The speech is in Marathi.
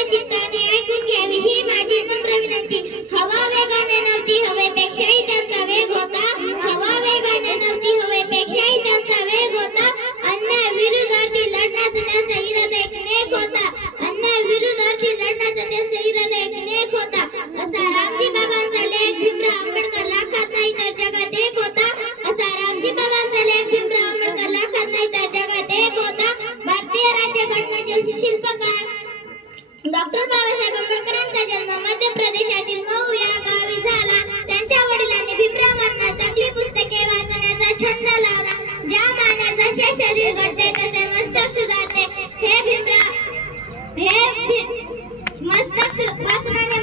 मोठ्या चित्ताने ऐकून घ्यावी ही माझी नम्र विनंती. हवा वेगाने नव्हती, हवेपेक्षाही त्यांचा वेग होता. हवा वेगाने नव्हती, हवेपेक्षाही त्यांचा वेग होता. अन्यायाविरोधात लढण्याचा त्यांचा इरादा एक नेक होता. अन्यायाविरोधात लढण्याचा त्यांचा इरादा एक नेक होता. असा रामजी बाबांचा लेख भीमराव आंबेडकर लाखात नाही तर जगात एक होता. असा रामजी बाबांचा लेख भीमराव आंबेडकर लाखात नाही तर जगात एक होता. भारतीय राज्यघटनेचे शिल्पकार डॉक्टर बाबासाहेब आंबेडकरांचा जन्म मध्य प्रदेशातील मऊ या गावी झाला. त्यांच्या वडिलांनी भीमरावांना चांगली पुस्तके वाचण्याचा छंद लावला. ज्या माना जसे शरीर घडते तसे मस्तक सुधारते. हे मस्तक वाचनाने